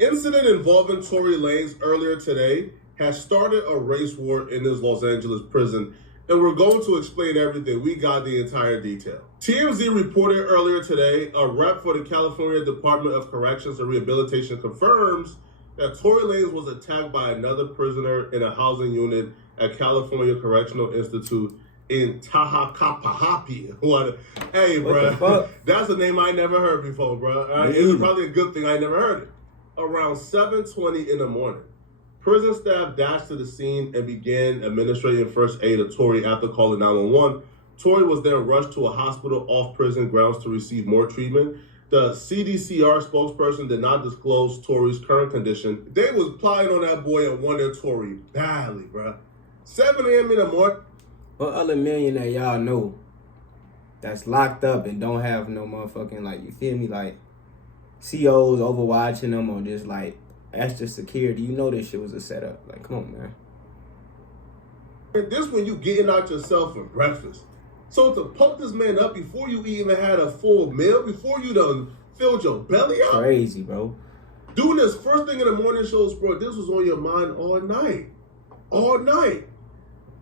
Incident involving Tory Lanez earlier today has started a race war in this Los Angeles prison, and we're going to explain everything. We got the entire detail. TMZ reported earlier today, a rep for the California Department of Corrections and Rehabilitation confirms that Tory Lanez was attacked by another prisoner in a housing unit at California Correctional Institute in Tahacapahapi. Hey, bro, that's a name I never heard before, bro. It's probably a good thing I never heard it. Around 7:20 in the morning, prison staff dashed to the scene and began administering first aid to Tory after calling 911. Tory was then rushed to a hospital off prison grounds to receive more treatment. The CDCR spokesperson did not disclose Tory's current condition. They was plotting on that boy and wanted Tory badly, bro. 7 a.m. in the morning. What other millionaire y'all know that's locked up and don't have no motherfucking, like, you feel me, like, COs overwatching them or just, like, extra security? You know this shit was a setup. Like, come on, man. This when you getting out yourself for breakfast. So to pump this man up before you even had a full meal, before you done filled your belly up. Crazy, bro. Doing this first thing in the morning shows, bro, this was on your mind all night. All night.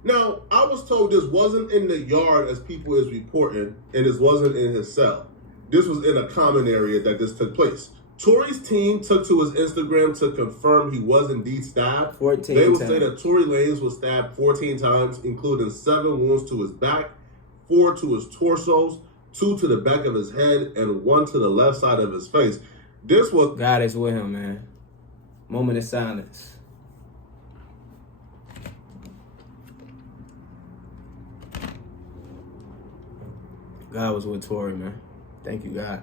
Now, I was told this wasn't in the yard as people is reporting, and this wasn't in his cell. This was in a common area that this took place. Tory's team took to his Instagram to confirm he was indeed stabbed. 14 They would times. say that Tory Lanez was stabbed 14 times, including 7 wounds to his back, 4 to his torsos, 2 to the back of his head, and 1 to the left side of his face. This was... God is with him, man. Moment of silence. God was with Tory, man. Thank you, God.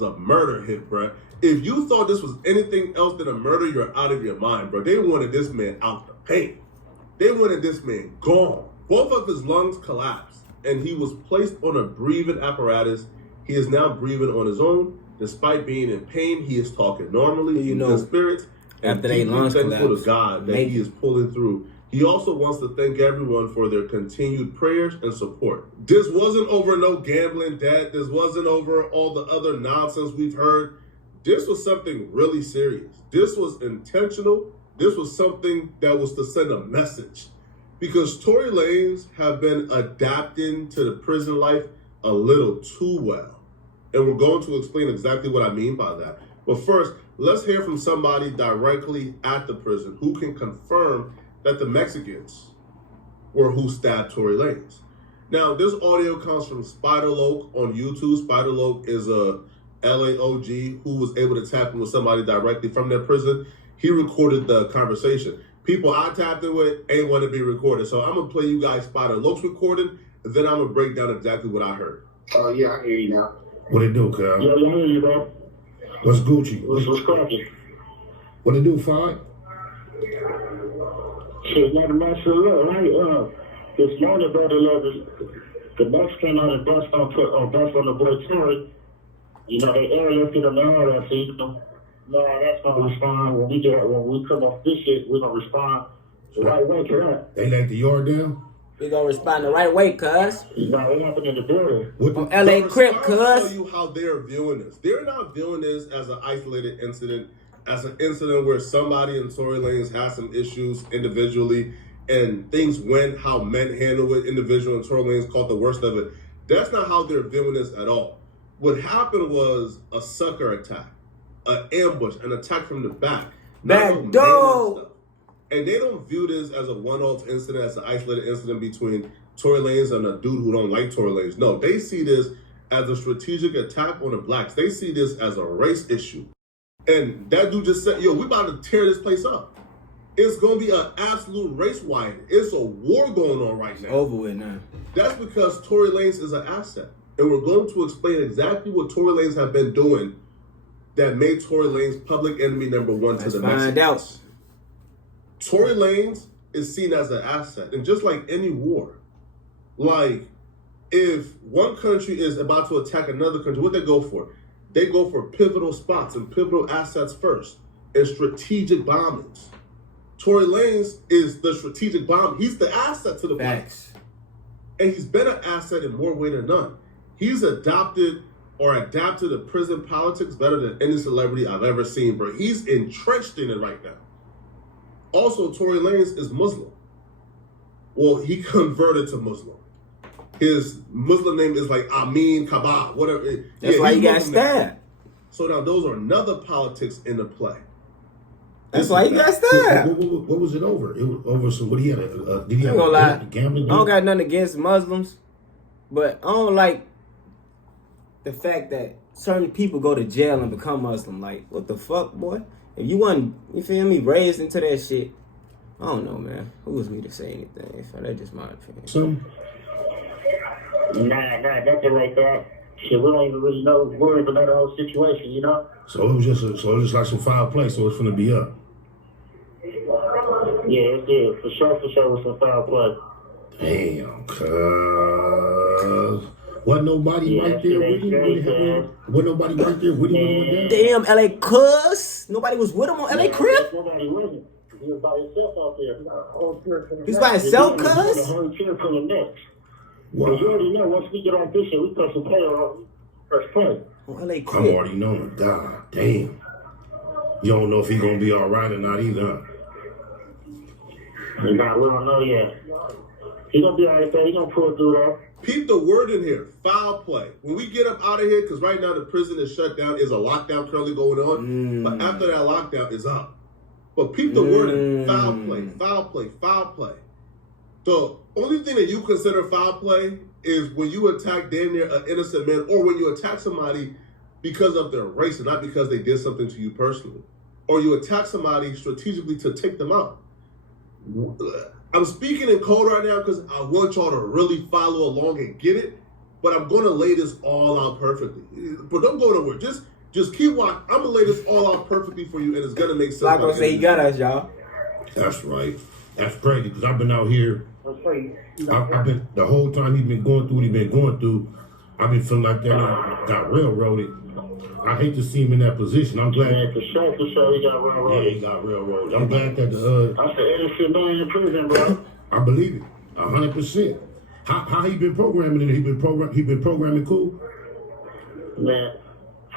A murder hit, bro. If you thought this was anything else than a murder, you're out of your mind, bro. They wanted this man out the paint. They wanted this man gone. Both of his lungs collapsed, and he was placed on a breathing apparatus. He is now breathing on his own. Despite being in pain, he is talking normally. You know, in spirits. after they lungs thankful to God that he is pulling through. He also wants to thank everyone for their continued prayers and support. This wasn't over no gambling debt. This wasn't over all the other nonsense we've heard. This was something really serious. This was intentional. This was something that was to send a message. Because Tory Lanez have been adapting to the prison life a little too well. And we're going to explain exactly what I mean by that. But first, let's hear from somebody directly at the prison who can confirm that the Mexicans were who stabbed Tory Lanez. Now, this audio comes from Spiderloak on YouTube. Spiderloak is a LAOG who was able to tap in with somebody directly from their prison. He recorded the conversation. People I tapped in with ain't want to be recorded. So I'm going to play you guys Spiderloak's recording, and then I'm going to break down exactly what I heard. Oh, yeah, I hear you now. What it do, cuz? Yeah, I hear you, bro. What's Gucci? What's cracking? What it do, fine? Shit, not a much for real, right? This morning, brother, the Mexican on the bus on the boy Tory, you know, they airlifted him and all that, so you know, no, that's gonna respond when we come off this shit, we're gonna respond the right way to that. They let the yard down? We gonna respond the right way, cuz. You know, it happened in the border. From LA Crip, I'll tell cuz. you how they're viewing this. They're not viewing this as an isolated incident, as an incident where somebody in Tory Lanez has some issues individually and things went how men handle it individually and Tory Lanez caught the worst of it. That's not how they're viewing this at all. What happened was a sucker attack, an ambush, an attack from the back. Back door. And they don't view this as a one-off incident, as an isolated incident between Tory Lanez and a dude who don't like Tory Lanez. No, they see this as a strategic attack on the blacks. They see this as a race issue. And that dude just said, yo, we about to tear this place up. It's going to be an absolute race riot. It's a war going on right now. Over with now. That's because Tory Lanez is an asset. And we're going to explain exactly what Tory Lanez have been doing that made Tory Lanez public enemy number 1 to the Mexicans. Find out. Tory Lanez is seen as an asset. And just like any war, like if one country is about to attack another country, what they go for? They go for pivotal spots and pivotal assets first and strategic bombings. Tory Lanez is the strategic bomb. He's the asset to the blacks. And he's been an asset in more ways than none. He's adopted or adapt to the prison politics better than any celebrity I've ever seen, bro. He's entrenched in it right now. Also, Tory Lanez is Muslim. Well, he converted to Muslim. His Muslim name is like Amin Kaaba, whatever. That's why he got stabbed. So now those are another politics in the play. That's why he got stabbed. What was it over? It was over. So what he had? Did he have a gambling? I don't got nothing against Muslims, but I don't like the fact that certain people go to jail and become Muslim. Like, what the fuck, boy? If you wasn't, you feel me, raised into that shit, I don't know, man. Who was me to say anything? So that's just my opinion. Nah, nothing like that. Shit, we don't even really worry about the whole situation, you know? So it was just like some foul play, so it's finna be up. Yeah, it did. For sure, with some foul play. Damn, cuz. Wasn't nobody right there with him? Wasn't nobody right there with him? Damn, LA Cuz. Nobody was with him on LA Crib? Nobody wasn't. He was by himself out there. He was by himself, Cuz? The whole cheer for the next. Wow. You already know, once we get on this shit, we put some play on first play. On LA I Crib. already know. God damn. You don't know if he's gonna be all right or not either. Nah, we don't know yet. He gonna be all right there. He gonna pull through though. Peep the word in here, foul play. When we get up out of here, because right now the prison is shut down, is a lockdown currently going on. But after that lockdown is up. But peep the word in foul play, foul play, foul play. The only thing that you consider foul play is when you attack damn near an innocent man, or when you attack somebody because of their race and not because they did something to you personally. Or you attack somebody strategically to take them out. I'm speaking in code right now because I want y'all to really follow along and get it, but I'm going to lay this all out perfectly. But don't go nowhere. Just keep watching. I'm going to lay this all out perfectly for you, and it's going to make sense. Like I say, he got us, y'all. That's right. That's crazy, because I've been out here. I've been, the whole time he's been going through what he's been going through, I've been feeling like that nigga got railroaded. I hate to see him in that position. I'm glad. Man, for sure, he got railroaded. Yeah, he got railroaded. I'm glad that the that's the innocent man in prison, bro. I believe it, 100%. How he been programming it? He been programming cool. Man,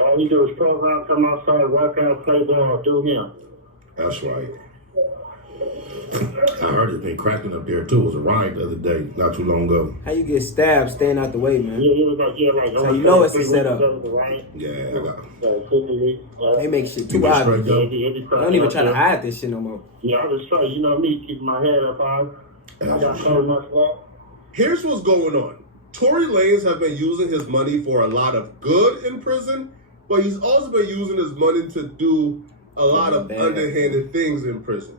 all he do is program, come outside, work out, play ball, do him. That's right. I heard it's been cracking up there too. It was a riot the other day, not too long ago. How you get stabbed staying out the way, man? Yeah, he was like, so you know it's a setup. Yeah, I got they make shit too obvious. They don't even try to hide this shit no more. Yeah, I was trying, you know me, keeping my head up high. I got so much left. Here's what's going on. Tory Lanez have been using his money for a lot of good in prison, but he's also been using his money to do a lot of underhanded things in prison.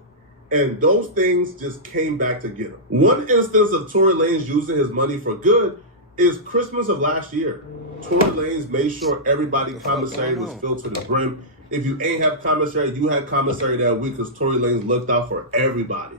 And those things just came back to get him. One instance of Tory Lanez using his money for good is Christmas of last year. Tory Lanez made sure everybody commissary was filled to the brim. If you ain't have commissary, you had commissary that week because Tory Lanez looked out for everybody.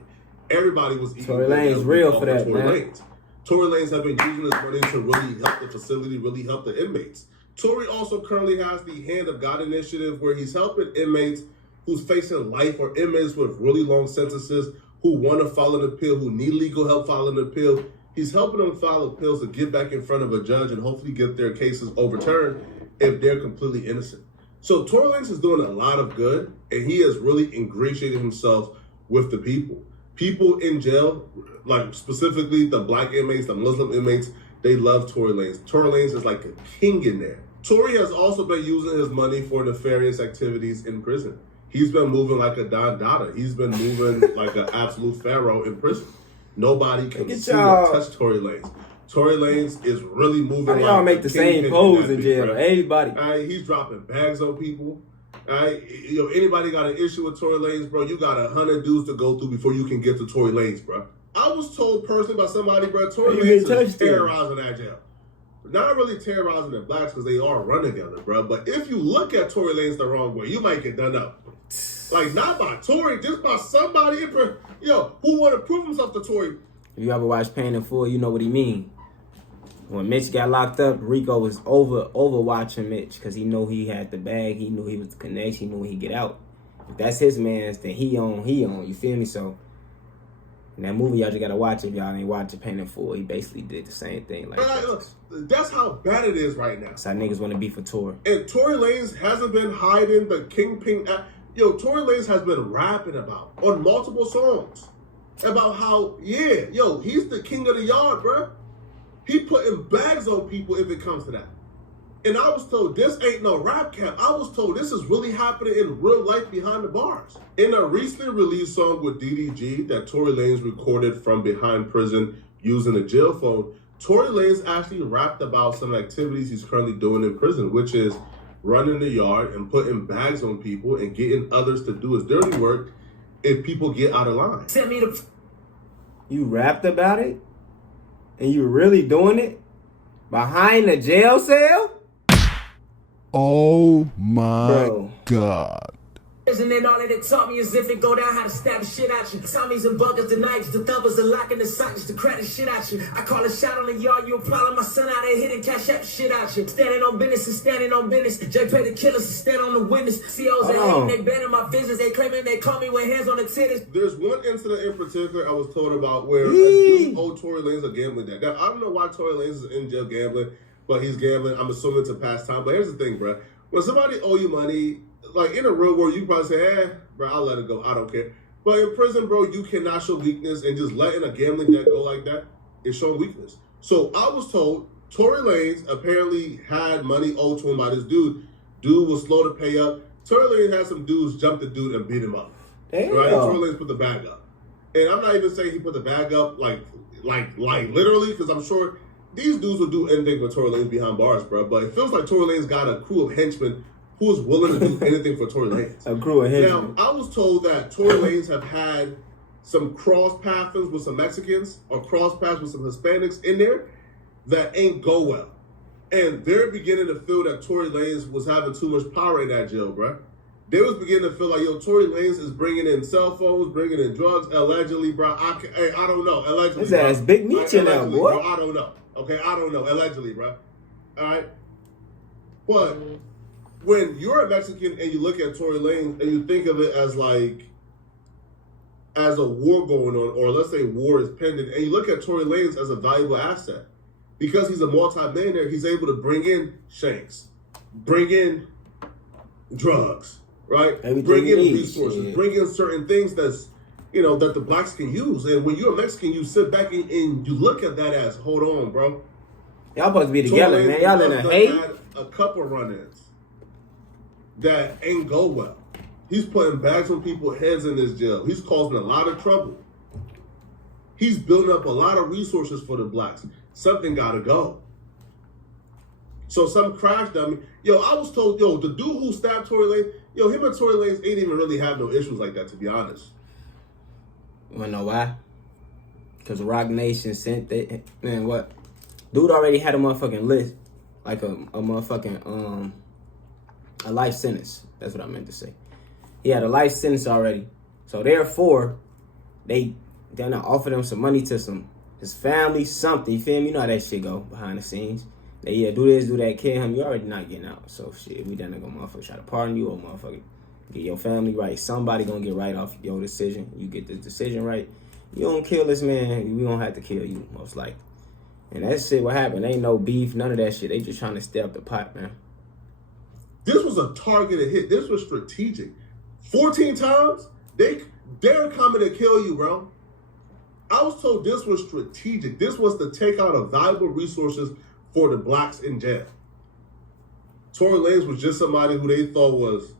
Everybody was eating. Tory Lanez real for that, man. Lanez. Tory Lanez have been using his money to really help the facility, really help the inmates. Tory also currently has the Hand of God initiative where he's helping inmates who's facing life, or inmates with really long sentences who want to file an appeal, who need legal help filing an appeal. He's helping them file appeals to get back in front of a judge and hopefully get their cases overturned if they're completely innocent. So Tory Lanez is doing a lot of good, and he has really ingratiated himself with the people. People in jail, like specifically the black inmates, the Muslim inmates, they love Tory Lanez. Tory Lanez is like a king in there. Tory has also been using his money for nefarious activities in prison. He's been moving like a Don Dada. He's been moving like an absolute pharaoh in prison. Nobody can see or touch Tory Lanez. Tory Lanez is really moving like y'all make the same pose in jail. Everybody. He's dropping bags on people. Anybody got an issue with Tory Lanez, bro, you got 100 dudes to go through before you can get to Tory Lanez, bro. I was told personally by somebody, bro, Tory Lanez is terrorizing that jail. Not really terrorizing the blacks because they all run together, bro. But if you look at Tory Lanez the wrong way, you might get done up. Like, not by Tory, just by somebody who want to prove himself to Tory. If you ever watch Pain in Full, you know what he mean. When Mitch got locked up, Rico was overwatching Mitch because he knew he had the bag. He knew he was the connection. He knew he'd get out. If that's his man's, then he on. You feel me? So In that movie, y'all just gotta watch it. If y'all ain't watch it, Paid in Full. He basically did the same thing. Like Look, that's how bad it is right now. that's how niggas want to be for Tory. And Tory Lanez hasn't been hiding the Kingpin. Yo, Tory Lanez has been rapping about on multiple songs about how, he's the king of the yard, bruh. He putting bags on people if it comes to that. And I was told this ain't no rap cap. I was told this is really happening in real life behind the bars. In a recently released song with DDG that Tory Lanez recorded from behind prison using a jail phone, Tory Lanez actually rapped about some activities he's currently doing in prison, which is running the yard and putting bags on people and getting others to do his dirty work if people get out of line. You rapped about it? And you really doing it? Behind the jail cell? Oh my God. And then all that it taught me is if it go down how to stab the shit out you. Tommies and buggers, the knives, the thumpers, the locking the sockets, the crack the shit out you. I call a shot on the yard, you apply my son out there hitting cash out the shit out you. Standing on business and standing on business. JP the killers and stand on the witness. COs that hate, they banning my business. They claiming they call me with hands on the titties. There's one incident in particular I was told about where a dude owed Tory Lanez a gambling debt. Now, I don't know why Tory Lanez is in jail gambling, but he's gambling. I'm assuming it's a pastime. But here's the thing, bro. When somebody owe you money, like in a real world, you probably say, bro, I'll let it go. I don't care. But in prison, bro, you cannot show weakness, and just letting a gambling debt go like that is showing weakness. So I was told Tory Lanez apparently had money owed to him by this dude. Dude was slow to pay up. Tory Lanez had some dudes jump the dude and beat him up. Damn. Right? And Tory Lanez put the bag up. And I'm not even saying he put the bag up like literally, because I'm sure these dudes would do anything for Tory Lanez behind bars, bro. But it feels like Tory Lanez got a crew of henchmen who is willing to do anything for Tory Lanez. A crew of henchmen. Now, I was told that Tory Lanez have had some cross paths with some Mexicans or cross paths with some Hispanics in there that ain't go well. And they're beginning to feel that Tory Lanez was having too much power in that jail, bro. They was beginning to feel like, Tory Lanez is bringing in cell phones, bringing in drugs, allegedly, bro. I don't know. Allegedly, his ass big meat you now, boy. Bro, I don't know. Okay, I don't know. Allegedly, bro. All right? But when you're a Mexican and you look at Tory Lanez and you think of it as a war going on, or let's say war is pending, and you look at Tory Lanez as a valuable asset, because he's a multi-millionaire, he's able to bring in shanks, bring in drugs, right? Everything bring in shit. resources, bring in certain things that's, that the blacks can use. And when you're a Mexican, you sit back and you look at that as, hold on, bro. Y'all supposed to be together, man. Y'all in a hate. Had a couple run-ins that ain't go well. He's putting bags on people's heads in this jail. He's causing a lot of trouble. He's building up a lot of resources for the blacks. Something gotta go. So some crash dummy. I was told, the dude who stabbed Tory Lanez, him and Tory Lanez ain't even really have no issues like that, to be honest. You wanna know why? Because Rock Nation sent that. Man, what? Dude already had a motherfucking list. Like a motherfucking, a life sentence. That's what I meant to say. He had a life sentence already. So therefore, they're gonna offer them some money to his family, something. You feel me? You know how that shit go behind the scenes. They do this, do that, kill him. You already not getting out. So shit, we done gonna motherfucker try to pardon you or motherfucker get your family right. Somebody gonna get right off your decision. You get the decision right. You don't kill this man, we gonna have to kill you, most likely. And that shit what happened. Ain't no beef, none of that shit. They just trying to stay up the pot, man. This was a targeted hit. This was strategic. 14 times, they're coming to kill you, bro. I was told this was strategic. This was to take out of valuable resources for the blacks in jail. Tory Lanez was just somebody who they thought was,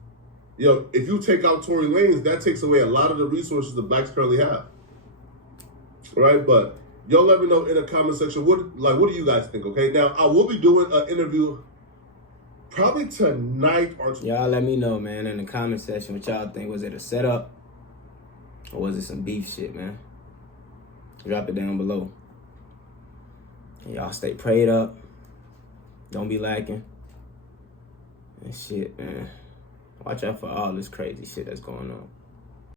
if you take out Tory Lanez, that takes away a lot of the resources the blacks currently have. Right? But y'all let me know in the comment section, what do you guys think, okay? Now, I will be doing an interview probably tonight or tomorrow. Y'all let me know, man, in the comment section what y'all think. Was it a setup? Or was it some beef shit, man? Drop it down below. And y'all stay prayed up. Don't be lacking. And shit, man. Watch out for all this crazy shit that's going on.